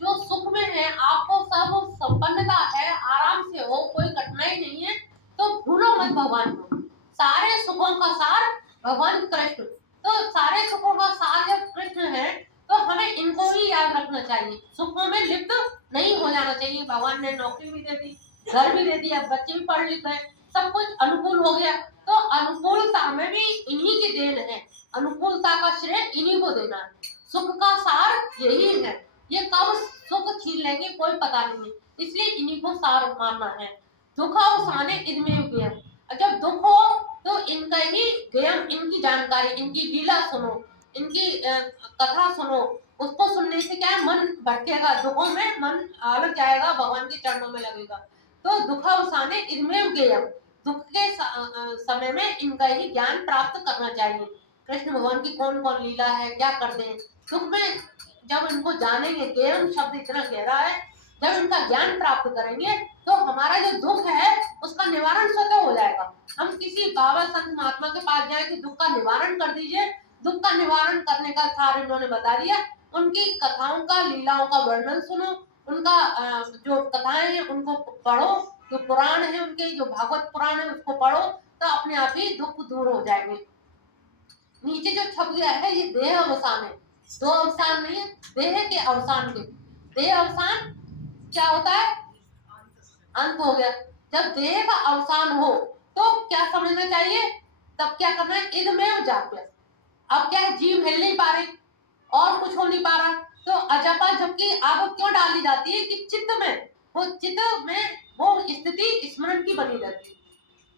जो सुख में है, आपको सब संपन्नता है, आराम से हो, कोई कठिनाई नहीं है, तो भूलो मत भगवान को। सारे सुखों का सार भगवान कृष्ण। तो सारे सुखों का सार जब कृष्ण है, तो हमें इनको ही याद रखना चाहिए। सुखों में लिप्त नहीं हो जाना चाहिए। भगवान ने नौकरी भी दे दी, घर भी दे दिया, बच्चे भी पढ़ लिख गए, सब कुछ अनुकूल हो गया। तो अनुकूलता में भी इन्हीं की देन है, अनुकूलता का श्रेय इन्हीं को देना है। सुख का सार यही है। ये कब सुख छीन लेंगे कोई पता नहीं, इसलिए इन्हीं को सार मानना है। दुख अवसाने इनमें ज्ञेयम्। जब दुख हो तो इनका ही ज्ञेयम्, इनकी जानकारी, इनकी लीला सुनो, इनकी कथा सुनो। उसको सुनने से क्या है, मन भटकेगा, दुखों में मन अलग जाएगा, भगवान के चरणों में लगेगा। तो दुख अवसाने इनमें ज्ञेयम्, दुख के समय में इनका ही ज्ञान प्राप्त करना चाहिए। कृष्ण भगवान की कौन कौन लीला है, क्या करते हैं। दुख में जब इनको जानेंगे, ज्ञेयम् शब्द इतना गहरा है, जब इनका ज्ञान प्राप्त करेंगे तो हमारा जो दुख है उसका निवारण स्वतः हो जाएगा। हम किसी बाबा संत महात्मा के पास जाए कि दुख का निवारण कर दीजिए, दुख का निवारण करने का सार इन्होंने बता दिया। उनकी कथाओं का, लीलाओं का वर्णन सुनो, उनका जो कथाएं हैं उनको पढ़ो, जो पुराण है उनके, जो भागवत पुराण है उसको पढ़ो, तो अपने आप ही दुख दूर हो जाएंगे। नीचे जो छप गया है ये देह अवसान है, दो अवसान नहीं है, देह के अवसान के। देह अवसान क्या होता है, अंत हो गया। जब देह का अवसान हो तो क्या समझना चाहिए, तब क्या करना है, इदमेव जाप्य। अब क्या है, जीव हिल नहीं पा रही और कुछ हो नहीं पा रहा, तो अजपा जबकि आग क्यों डाली जाती है कि चित्त में वो स्थिति स्मरण की बनी रहती है।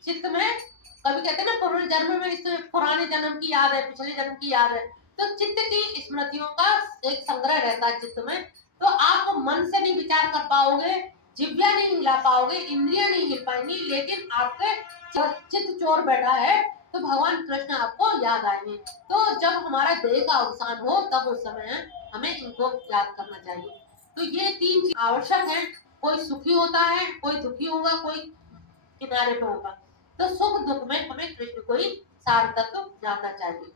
चित्त में कभी कहते हैं ना, पूर्व जन्म में इस पुराने जन्म की याद है, पिछले जन्म की याद है, तो चित्त की स्मृतियों का एक संग्रह रहता है चित्त में। तो आप मन से नहीं विचार कर पाओगे, जिव्या नहीं हिला पाओगे, इंद्रियां नहीं हिल पाएंगी, लेकिन आपके चित्त चोर बैठा है तो भगवान कृष्ण आपको याद आएंगे। तो जब हमारा देह का अवसान हो तब उस समय हमें इनको याद करना चाहिए। तो ये तीन चीज आवश्यक है। कोई सुखी होता है, कोई दुखी होगा, कोई किनारे पे होगा। तो सुख दुख में हमें कृष्ण को ही सार तत्व जानना चाहिए।